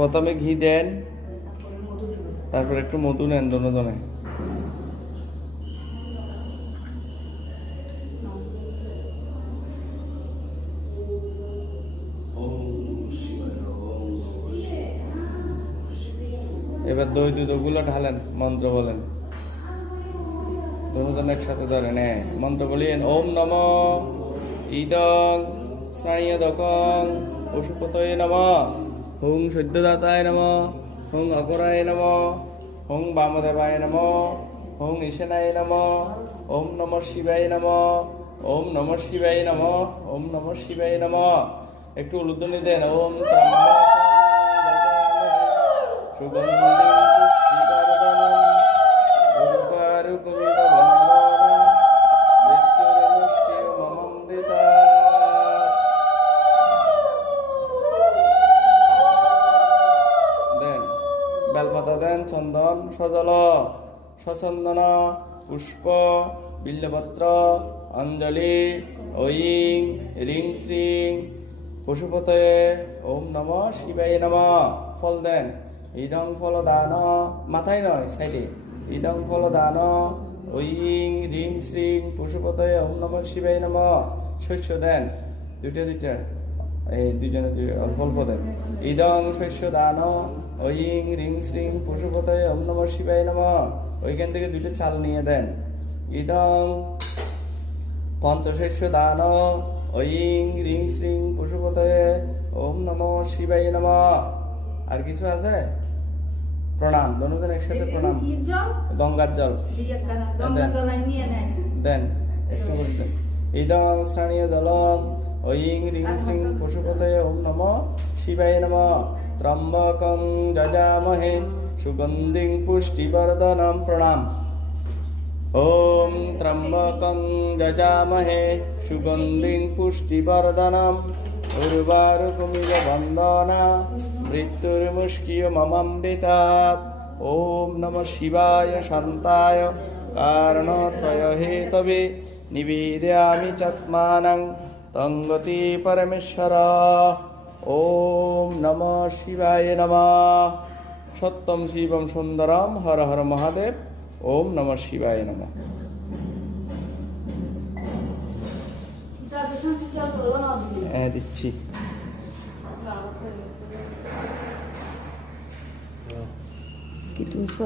প্রথমে ঘি দেন, তারপর একটু মধু নেন দোনো। এবার দই দুধগুলো ঢালেন, মন্ত্র বলেন, দুজন একসাথে ধরেন। মন্ত্র বলিয়েন, ওম নম ইদং স্নায়দকং পশুপতয়ে নম, হুং সদ্যদাতায় নম, হুং অকরায় নম, হুং বামদেবায় নম, হুং ঈশানায় নম, ওম নম শিবায় নম, ওম নম শিবায় নম, ওম নম শিবায় নম। একটু উলুধ্বনি দেন, ওম দেন, বেলপাতা দেন, চন্দন সজল সচন্দন পুষ্প বিল্লপত্র অঞ্জলি ঐং রিং শ্রিং পশুপতয়ে ওম নম শিবায় নম। ফল দেন, ইদং ফল দান, মাথায় নয় সাইডে, ইদং ফল দান ঐং রিং শ্রিং পশুপতয়ে ওম নম শিবায় নম। শস্য দেন, দুইটা এই দুজনে অল্প দেন। ইদং শস্য দান ঐং রিং শ্রিং পশুপতয়ে ওম নম শিবায় নম। ওইখান থেকে দুইটা চাল নিয়ে দেন। ইদং পঞ্চশস্য দান ঐং রিং শ্রিং পশুপতয়ে ওম নম শিবায় নম। আর কিছু আছে? প্রণাম, দুজন একসাথে প্রণাম। গঙ্গার জল দেন, একটু বলতেন। ইদং স্থানীয় জলম ঐং রিং শ্রিং পশুপতয়ে ওম নম শিবায় নম। ত্রম্বকং যজামহে সুগন্ধিং পুষ্টিবর্ধনম। প্রণাম। ওম ত্রম্বকং যজামহে সুগন্ধিং পুষ্টিবর্ধনম উর্বারুকমিব বন্দনা মৃত্যুর্মুষ্কিয় মমমৃতাৎ। ওম নমঃ শিবায় শান্তায় কারণত্রয় হেতবে নিবেদয়ামি চাত্মানং তং গতি পরমেশ্বর। ওম নমঃ শিবায় নমঃ। সত্যম শিবম সুন্দরম, হর হর মহাদেব। ওম নমঃ শিবায় নমঃ। দিচ্ছি। কি তুলছো?